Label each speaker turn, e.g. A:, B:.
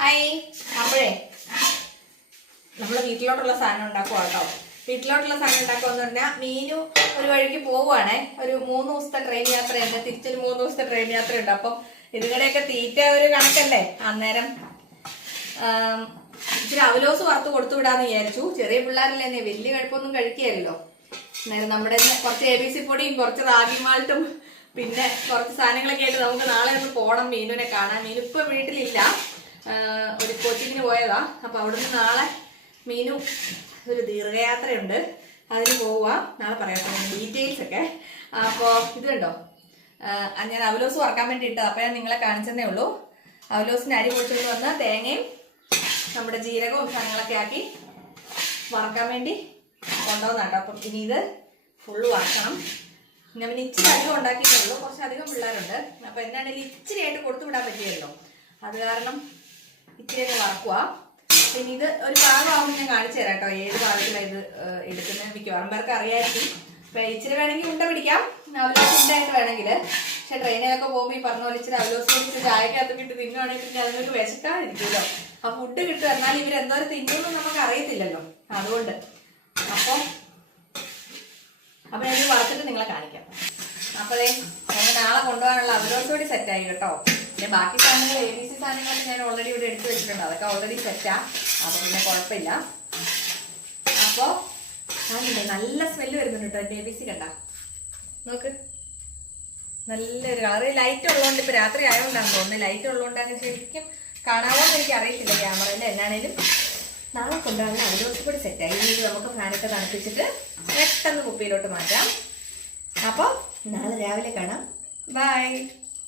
A: Hi. അപ്പോഴേ നമ്മൾ വീട്ടിലോട്ടുള്ള സാധനം ഉണ്ടാക്കുക കേട്ടോ. വീട്ടിലോട്ടുള്ള സാധനം ഉണ്ടാക്കുക എന്ന് പറഞ്ഞാൽ മീനു ഒരു വഴിക്ക് പോവുകയാണേ ഒരു മൂന്ന് ദിവസത്തെ ട്രെയിൻ യാത്രയുണ്ട്. തിരിച്ചൊരു മൂന്ന് ദിവസത്തെ ട്രെയിൻ യാത്രയുണ്ട്. അപ്പം ഇതുകടെയൊക്കെ തീറ്റ ഒരു കണക്കല്ലേ? അന്നേരം ഇച്ചിരി അവലോസ് വറുത്ത് കൊടുത്തു വിടാന്ന് വിചാരിച്ചു. ചെറിയ പിള്ളേരല്ലേ വലിയ കഴിപ്പൊന്നും കഴിക്കുകയല്ലോ അന്നേരം നമ്മുടെ കുറച്ച് എ ബി സി പൊടിയും കുറച്ച് റാഗി മാൾട്ടും പിന്നെ കുറച്ച് സാധനങ്ങളൊക്കെ ആയിട്ട് നമുക്ക് നാളെ ഒന്ന് പോകണം മീനുവിനെ കാണാൻ. മീനിപ്പം വീട്ടിലില്ല. ഒരു കോച്ചിങ്ങിന് പോയതാ. അപ്പൊ അവിടുന്ന് നാളെ മീനു ഒരു ദീർഘയാത്രയുണ്ട്. അതിന് പോവുക നാളെ പറയാം ഡീറ്റെയിൽസ് ഒക്കെ. അപ്പോൾ ഇത് കണ്ടോ? ഞാൻ അവലോസ് വറക്കാൻ വേണ്ടിട്ട് അപ്പം ഞാൻ നിങ്ങളെ കാണിച്ചതേ ഉള്ളൂ. അവലോസിന് അരി പൊടിച്ചുകൊണ്ട് വന്ന് തേങ്ങയും നമ്മുടെ ജീരകവും സാധനങ്ങളൊക്കെ ആക്കി വറക്കാൻ വേണ്ടി കൊണ്ടുവന്നാട്ടോ അപ്പം ഇനി ഇത് ഫുള്ള് വറക്കണം. ഞാൻ ഇച്ചിരി അധികം ഉണ്ടാക്കിയിട്ടുള്ളൂ കുറച്ചധികം പിള്ളേരുണ്ട്. അപ്പം എന്നാണെങ്കിലും ഇച്ചിരിയായിട്ട് കൊടുത്തു വിടാൻ പറ്റിയല്ലോ. അത് കാരണം ഇച്ചിരി വറക്കുക പിന്നെ ഇത് ഒരു പാകമാകുമ്പോൾ ഞാൻ കാണിച്ചു തരാം കേട്ടോ ഏത് പാകത്തിലാണ് ഇത് എടുക്കുന്നത് മിക്കവാറും പേർക്ക് അറിയായിരിക്കും. അപ്പം ഇച്ചിരി വേണമെങ്കിൽ ഉണ്ട പിടിക്കാം. അവലോസ് ഉണ്ടായിട്ട് വേണമെങ്കിൽ പക്ഷെ ട്രെയിനിലൊക്കെ പോകുമ്പോൾ ഈ പറഞ്ഞ പോലെ ഇച്ചിരി അവലോസ് ഇച്ചിരി ചായക്കകത്തൊക്കെ ഇട്ട് തിന്നുവാണെങ്കിൽ പിന്നെ അതിനൊരു വിശക്കാതിരിക്കുമല്ലോ. ആ ഫുഡ് കിട്ടും. എന്നാൽ ഇവർ എന്തോരം തിന്നുമെന്ന് നമുക്ക് അറിയത്തില്ലല്ലോ. അതുകൊണ്ട്. അപ്പോൾ അപ്പൊ ഞാൻ വറുത്തിട്ട് നിങ്ങളെ കാണിക്കാം. അപ്പോഴേ ഞങ്ങൾ നാളെ കൊണ്ടുപോകാനുള്ള അവലോസോടി സെറ്റായി കേട്ടോ. പിന്നെ ബാക്കി സാധനങ്ങൾ എ ബി സി സാധനങ്ങളൊക്കെ ഞാൻ ഓൾറെഡി ഇവിടെ എടുത്തു വെച്ചിട്ടുണ്ട്. അതൊക്കെ ഓൾറെഡി സെറ്റാ അപ്പൊ പിന്നെ കുഴപ്പമില്ല. അപ്പോ കാണണ്ടേ നല്ല സ്മെല്ല് വരുന്നുണ്ട് കേട്ടോ എ ബി സി കണ്ട. നോക്ക്. നല്ലൊരു കളർ ലൈറ്റ് ഉള്ളതുകൊണ്ട് ഇപ്പൊ രാത്രി ആയതുകൊണ്ടാണ് തോന്നുന്നത്. ലൈറ്റ് ഉള്ളതുകൊണ്ട് അങ്ങനെ ശരിക്കും കാണാമോന്ന് എനിക്ക് അറിയത്തില്ല ക്യാമറയിൽ എന്നാണേലും. നാളെ കൊണ്ടുവന്ന അതിലോട്ട് കൂടി സെറ്റായി ഇനി നമുക്ക് ഫാനൊക്കെ തണുപ്പിച്ചിട്ട് പെട്ടെന്ന് കുപ്പിയിലോട്ട് മാറ്റാം. അപ്പോൾ നാളെ രാവിലെ കാണാം. ബൈ